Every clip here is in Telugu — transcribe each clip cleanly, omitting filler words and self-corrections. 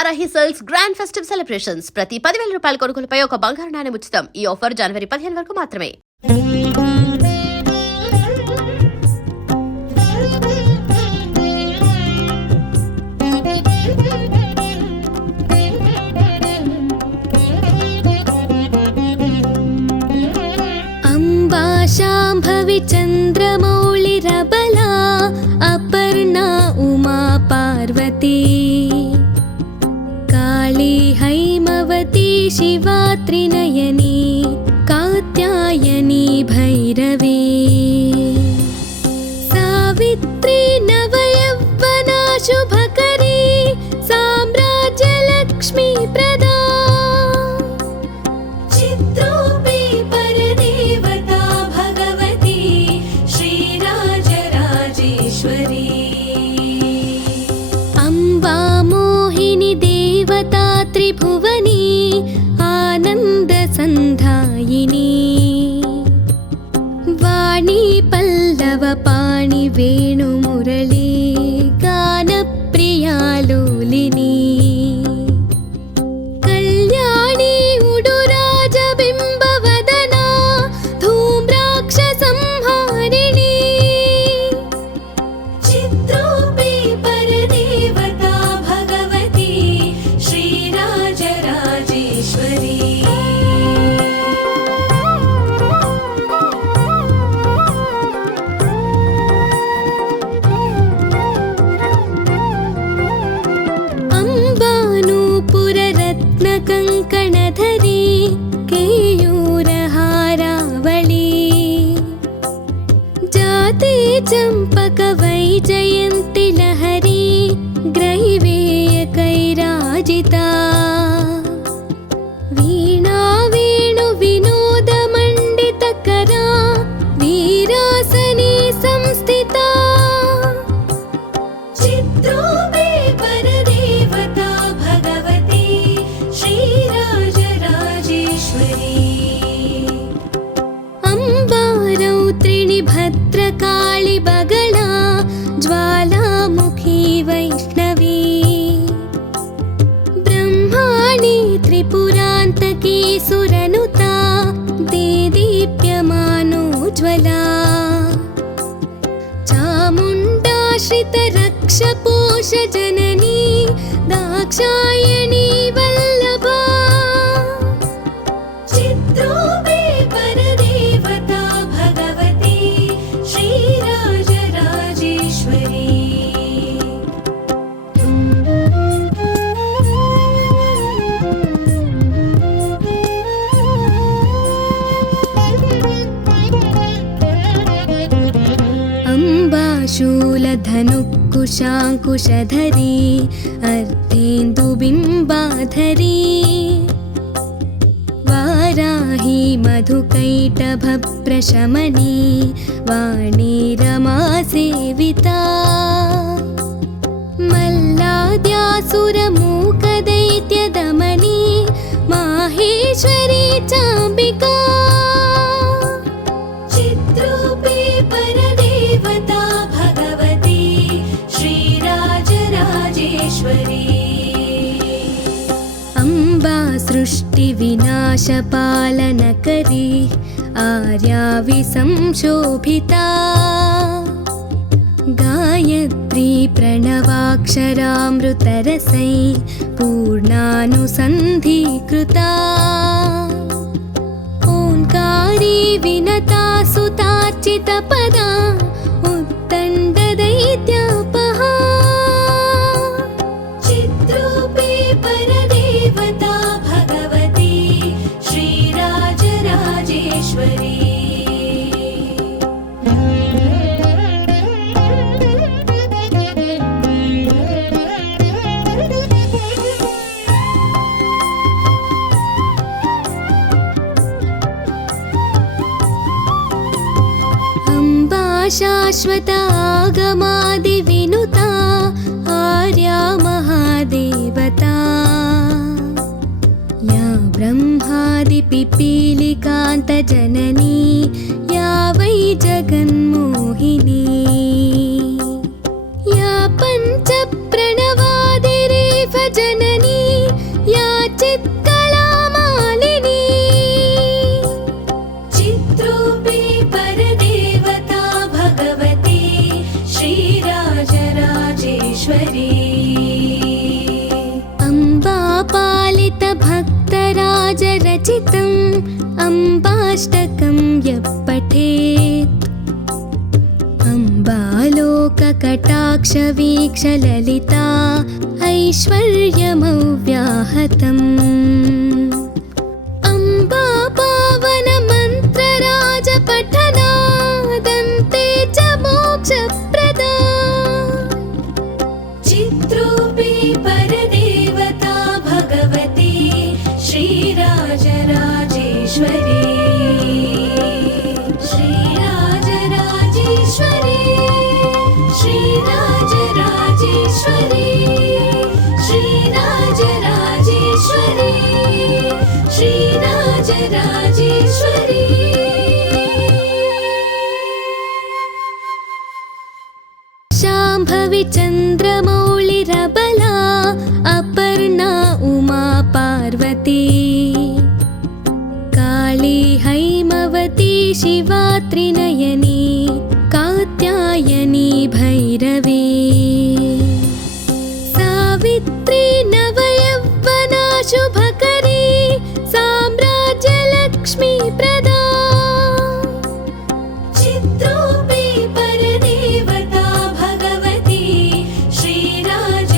Varahi sales grand festive celebrations ప్రతి 10,000 రూపాయల కొనుగోలుపై ఒక బంగారు నాణెం ఉచితం. ఈ ఆఫర్ జనవరి 15 వరకు మాత్రమే. అంబా శాంభవి చంద్రమౌళిరబలా అపర్ణా ఉమా పార్వతీ కాళీ హైమవతి శివా త్రినయనీ కాత్యాయనీ భైరవీ సావిత్రీ నవయవ్వనా శుభకరీ సామ్రాజ్యలక్ష్మీ ప్రదా చిత్రూపీ పరదేవతా భగవతి శ్రీరాజరాజేశ్వరీ అంబా మోహిని దేవతా త్రిభువనీ ఆనంద సంధాయిని వాణి పల్లవ పాణి వేణు మురళీ గాన ప్రియాలోలిని కళ్యాణి ఉడురాజ బింబవదనా ధూమ్రాక్ష సంహారిణి చిత్రూపీ పరదేవతా భగవతి శ్రీరాజరాజేశ్వరీ కంకణధరీ కేయూరహారావళీ జాతే చంపక వైజయంతి లహరీ గ్రైవేయ కైరాజితా వీణా వేణు వినోద మండితకరా వీరాసనే సంస్థితా చిత్రూపే పరదేవతా భగవతి శ్రీరాజరాజేశ్వరీ అంబా రౌత్రిణి భద్రకాళి బగళా జ్వాలాముఖీ వైష్ణవీ బ్రహ్మాణి త్రిపురాంతకీ సురనుతా దేదీప్యమానోజ్వలా చాముండాశ్రిత రక్ష పోష జననీ దాక్షాయణీ వల్లభా చిత్రూపే పరదేవతా భగవతి శ్రీరాజరాజేశ్వరీ అంబా శూలధనుకుశాంకుశధరీ అర్ధేందుబింబాధరీ వారాహి మధుకైటభప్రశమనీ వాణీ రమా సేవితా మల్లాద్యాసురమూకదైత్యదమనీ మాహేశ్వరీ చాంబికా చిత్రూపే పరదేవతా భగవతి శ్రీరాజరాజేశ్వరీ అంబా సృష్టి వినాశ పాలనకరీ ఆర్యా విసంశోభితా గాయత్రీ ప్రణవాక్షరామృతరసై పూర్ణానుసంధీకృతా ఓంకారీ వినతా సుతార్చిత పదా ఉత్తండ దైత్యాపహా చిత్రూపే పరదేవతా భగవతి శ్రీరాజరాజేశ్వరీ శాశ్వత ఆగమాది వినుతా ఆర్యా మహాదేవతా యా బ్రహ్మాది పిపీలికాంత జననీ యా వై జగన్మోహినీ యా పంచ ప్రణవాదిరేఫ జననీ अम्बापालितभक्तराजरचितम् अम्बाष्टकं यः पठेत् अम्बालोककटाक्षवीक्षललिता ऐश्वर्यमव्याहतम् अम्बापावनमन्त्रराजपठनादन्ते च मोक्षप्रदा चित्रूपी परदेवता भगवती श्रीराजराजेश्वरी श्रीराजराजेश्वरी श्रीराजराजेश्वरी श्रीराजराजेश्वरी श्रीराजराजेश्वरी शाम्भवी चन्द्रमौळिरबला अपर्णा उमा पार्वती काली हैमवती शिवा त्रिनयनी कात्यायनी भैरवी सावित्री नवयौवना शुभकरी साम्राज्यलक्ष्मी प्रदा चित्रूपी परदेवता भगवती श्रीराजराजेश्वरी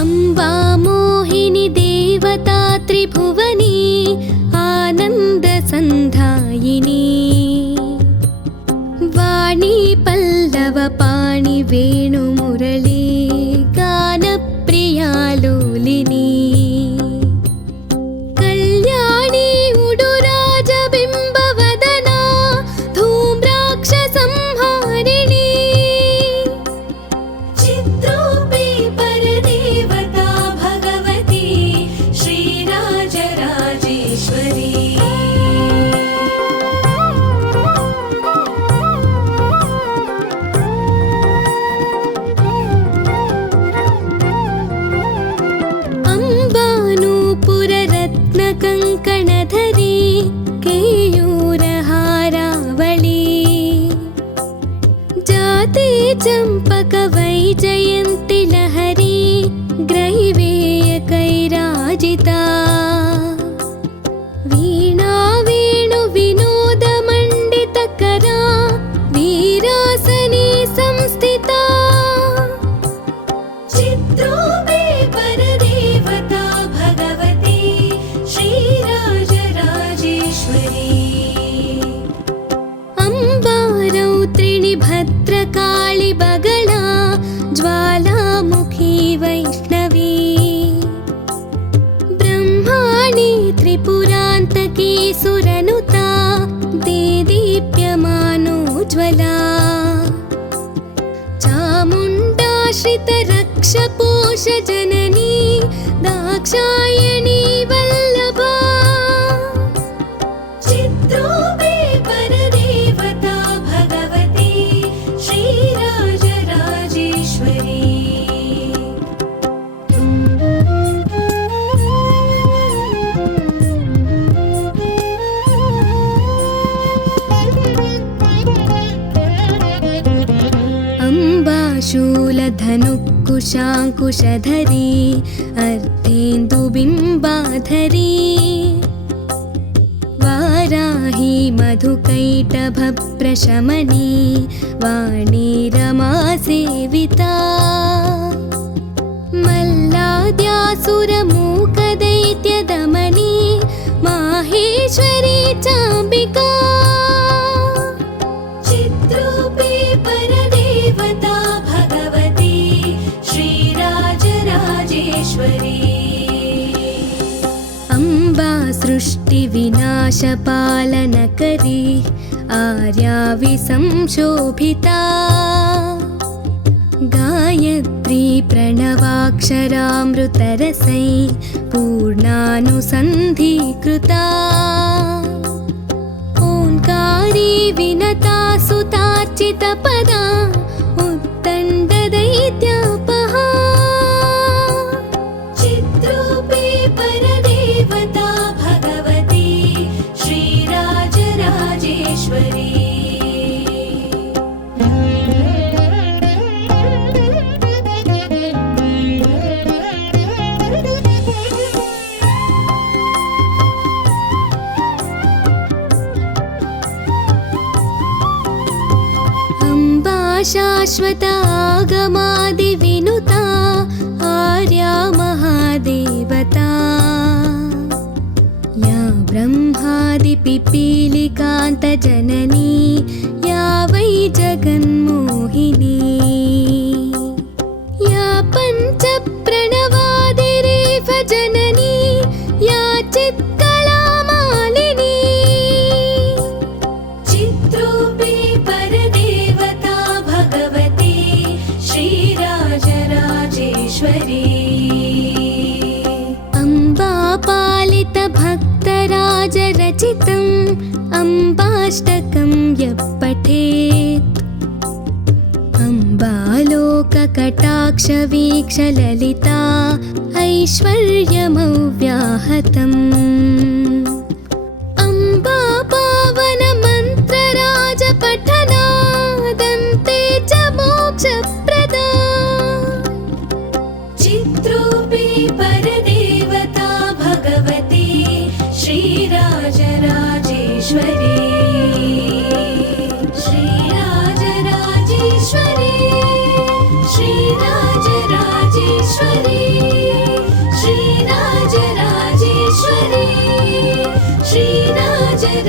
अम्बा मोहिनी देवता त्रिभुवनी आनन्दसन्धायिनी वाणी पल्लवपाणि वेणुमुरली गानप्रिया लोलिनी कल्याणी उडुराजबिम्बवदना धूम्राक्षसंहारिणी चित्रूपी परदेवता भगवती श्रीराजराजेश्वरी अम्बानूपुररत्नकङ्कणधरी केयूरहारावळी जाते चम्पकवैजयन्ति लहरी ग्रैवेयकैराजिता वीणा वेणुविनोदमण्डितकरा वीरासने संस्थिता चित्रूपी परदेवता भगवती श्रीराजराजेश्वरी अम्बारौत्रिणी भद्रकाळि बगला ज्वालामुखी वैष्णवी ब्रह्माणि त्रिपुरान्तकी सुरनुता देदीप्यमानोज्ज्वला चामुण्डाश्रितरक्षपोषजननी दाक्षायणी वल्लभा चित्रूपी परदेवता भगवती श्रीराजराजेश्वरी अम्बाशूलधनुकुशाङ्कुशधरी अर्धेन्दुबिम्बाधरी वाराही मधुकैटभप्रशमनी वाणी रमा सेविता मल्लाद्यासुरमूकदैत्यदमनी माहेश्वरी चाम्बिका चित्रूपी परदेवता भगवती श्रीराजराजेश्वरी अम्बा सृष्टिविनाशपालनकरी आर्याविसंशोभिता गायत्री प्रणवाक्षरामृतरसै पूर्णानुसन्धीकृता ओङ्कारी विनता सुतार्चितपदा उत्तण्डदैत्यापहा चित्रूपी परदेवता भगवती श्रीराजराजेश्वरी शाश्वत आगमादिविनुता आर्या महादेवता या ब्रह्मादिपिपीलिकान्तजननी या वै जगन्मोहिनी या पञ्चप्रणवादिरेफ जननी या चित्कलामालिनी चित्रूपी परदेवता भगवती श्रीराजराजेश्वरी अम्बा पालितभक्तराजरचितम् अम्बाष्टकं यः पठेत् अम्बालोककटाक्षवीक्षललिता ऐश्वर्यमव्याहतम् अम्बा पावनमन्त्रराजपठनादन्ते च मोक्षप्रदा चित्रूपी परदेवता भगवती श्रीराजराजेश्वरी श्रीराजराजेश्वरी श्रीराजराजेश्वरी श्रीराजराजेश्वरी श्रीराजराजेश्वरी